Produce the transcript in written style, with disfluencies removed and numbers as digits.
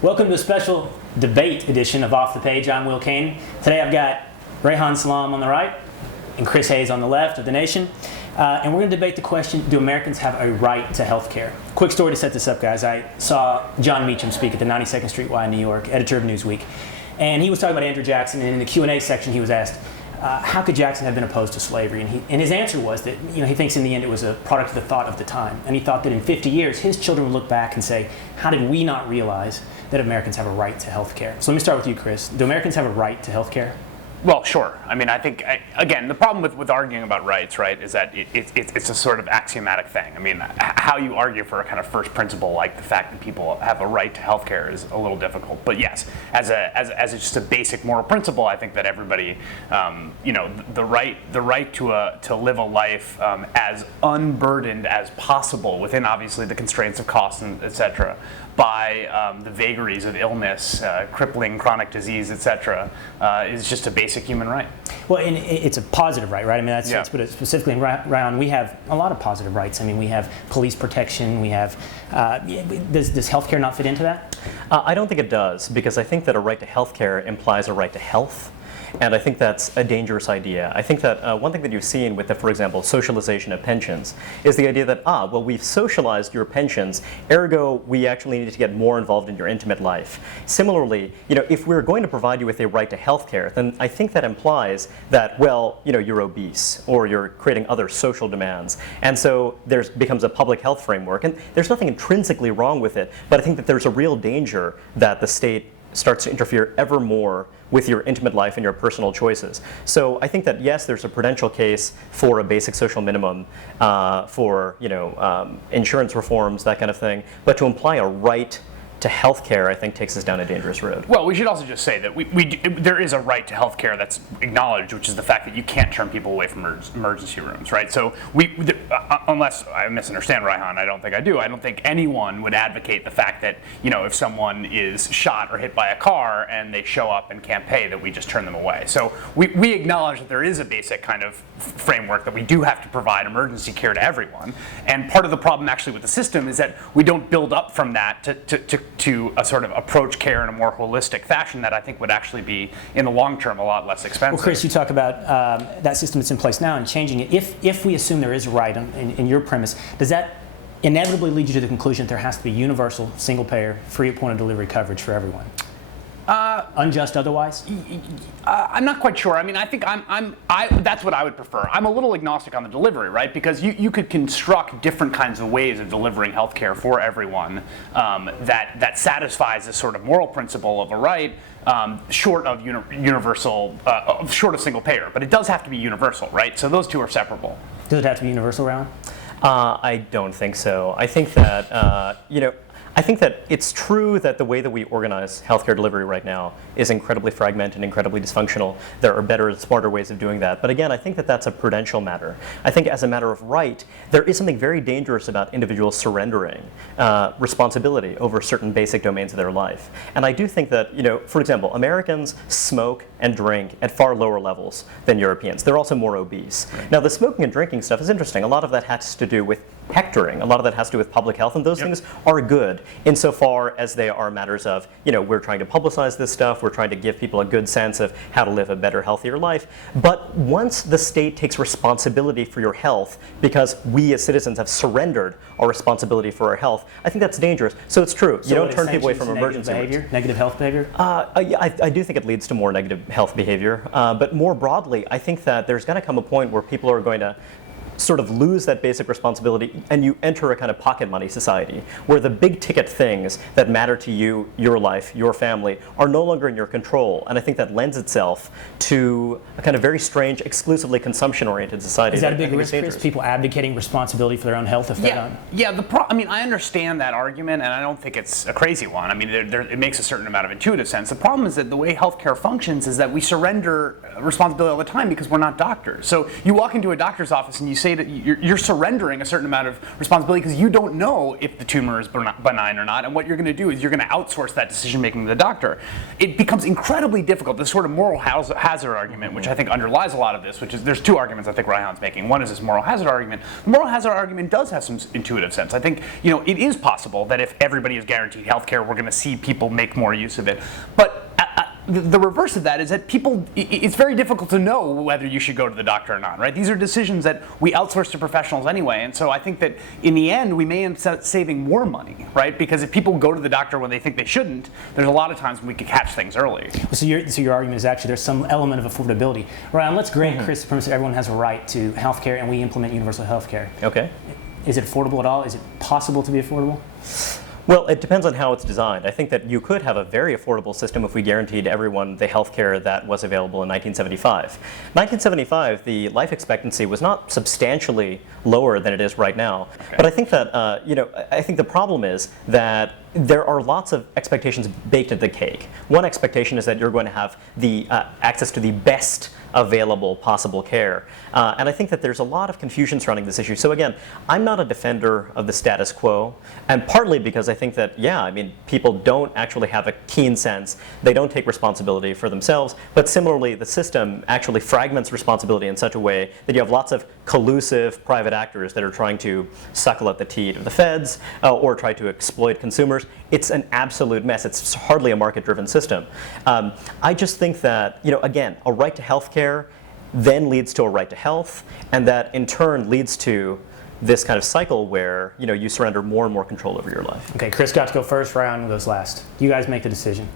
Welcome to a special debate edition of Off the Page. I'm Will Cain. Today I've got Reihan Salam on the right and Chris Hayes on the left of The Nation. And we're going to debate the question, do Americans have a right to health care? Quick story to set this up, guys. I saw John Meacham speak at the 92nd Street Y in New York, editor of Newsweek. And he was talking about Andrew Jackson, and in the Q&A section he was asked, how could Jackson have been opposed to slavery? And his answer was that he thinks in the end it was a product of the thought of the time. And he thought that in 50 years, his children would look back and say, how did we not realize that Americans have a right to health care? So let me start with you, Chris. Do Americans have a right to health care? Well, sure. I mean, I think, again, the problem with arguing about rights, right, is that it's a sort of axiomatic thing. I mean, how you argue for a kind of first principle, like the fact that people have a right to health care, is a little difficult. But yes, as just a basic moral principle, I think that everybody, the right to live a life as unburdened as possible within, obviously, the constraints of cost and et cetera, by the vagaries of illness, crippling chronic disease, et cetera, is just a basic human right. Well, and it's a positive right? I mean, that's put it specifically in Reihan. We have a lot of positive rights. I mean, we have police protection. We have. Does healthcare not fit into that? I don't think it does, because I think that a right to healthcare implies a right to health. And I think that's a dangerous idea. I think that one thing that you've seen with the, for example, socialization of pensions is the idea that, well, we've socialized your pensions, ergo, we actually need to get more involved in your intimate life. Similarly, if we're going to provide you with a right to health care, then I think that implies that, well, you're obese or you're creating other social demands. And so there becomes a public health framework. And there's nothing intrinsically wrong with it, but I think that there's a real danger that the state starts to interfere ever more with your intimate life and your personal choices. So I think that, yes, there's a prudential case for a basic social minimum, for insurance reforms, that kind of thing. But to imply a right to health care, I think, takes us down a dangerous road. Well, we should also just say that there is a right to health care that's acknowledged, which is the fact that you can't turn people away from emergency rooms, right? So unless I misunderstand Reihan, I don't think I do. I don't think anyone would advocate the fact that, if someone is shot or hit by a car and they show up and can't pay, that we just turn them away. So we acknowledge that there is a basic kind of framework that we do have to provide emergency care to everyone. And part of the problem actually with the system is that we don't build up from that to a sort of approach care in a more holistic fashion that I think would actually be, in the long term, a lot less expensive. Well, Chris, you talk about that system that's in place now and changing it. If we assume there is a right in your premise, does that inevitably lead you to the conclusion that there has to be universal, single-payer, free at point of delivery coverage for everyone? Unjust otherwise? I'm not quite sure. I mean, I think that's what I would prefer. I'm a little agnostic on the delivery, right? Because you could construct different kinds of ways of delivering healthcare for everyone that satisfies this sort of moral principle of a right, short of short of single payer. But it does have to be universal, right? So those two are separable. Does it have to be universal, Rowan? I don't think so. I think that I think that it's true that the way that we organize healthcare delivery right now is incredibly fragmented, incredibly dysfunctional. There are better, smarter ways of doing that. But again, I think that that's a prudential matter. I think as a matter of right, there is something very dangerous about individuals surrendering responsibility over certain basic domains of their life. And I do think that, for example, Americans smoke and drink at far lower levels than Europeans. They're also more obese. Right. Now, the smoking and drinking stuff is interesting. A lot of that has to do with hectoring. A lot of that has to do with public health, and those things are good insofar as they are matters of, we're trying to publicize this stuff, we're trying to give people a good sense of how to live a better, healthier life. But once the state takes responsibility for your health, because we as citizens have surrendered our responsibility for our health, I think that's dangerous. So it's true. So you don't turn people away from emergency behavior, negative health behavior? I do think it leads to more negative health behavior. But more broadly, I think that there's going to come a point where people are going to sort of lose that basic responsibility, and you enter a kind of pocket money society where the big ticket things that matter to you, your life, your family, are no longer in your control. And I think that lends itself to a kind of very strange, exclusively consumption-oriented society. Is that a big risk, Chris? People abdicating responsibility for their own health if they're not? Yeah. I understand that argument, and I don't think it's a crazy one. I mean, it makes a certain amount of intuitive sense. The problem is that the way healthcare functions is that we surrender responsibility all the time because we're not doctors. So you walk into a doctor's office and you say say that you're surrendering a certain amount of responsibility because you don't know if the tumor is benign or not, and what you're going to do is you're going to outsource that decision making to the doctor. It becomes incredibly difficult. This sort of moral hazard argument, which I think underlies a lot of this, which is there's two arguments I think Reihan's making. One is this moral hazard argument. The moral hazard argument does have some intuitive sense. I think it is possible that if everybody is guaranteed health care, we're going to see people make more use of it. But the reverse of that is that it's very difficult to know whether you should go to the doctor or not, right? These are decisions that we outsource to professionals anyway, and so I think that in the end we may end up saving more money, right? Because if people go to the doctor when they think they shouldn't, there's a lot of times when we could catch things early. So your argument is actually there's some element of affordability. Right, let's grant Chris the premise that everyone has a right to health care and we implement universal health care. Okay. Is it affordable at all? Is it possible to be affordable? Well, it depends on how it's designed. I think that you could have a very affordable system if we guaranteed everyone the health care that was available in 1975. 1975, the life expectancy was not substantially lower than it is right now. Okay. But I think that, I think the problem is that there are lots of expectations baked into the cake. One expectation is that you're going to have the access to the best available possible care. And I think that there's a lot of confusion surrounding this issue. So again, I'm not a defender of the status quo, and partly because I think that, people don't actually have a keen sense. They don't take responsibility for themselves, but similarly, the system actually fragments responsibility in such a way that you have lots of collusive private actors that are trying to suckle at the teat of the feds or try to exploit consumers. It's an absolute mess. It's hardly a market-driven system. I just think that, again, a right to health care then leads to a right to health, and that in turn leads to this kind of cycle where you surrender more and more control over your life. Okay, Chris got to go first, Reihan goes last. You guys make the decision.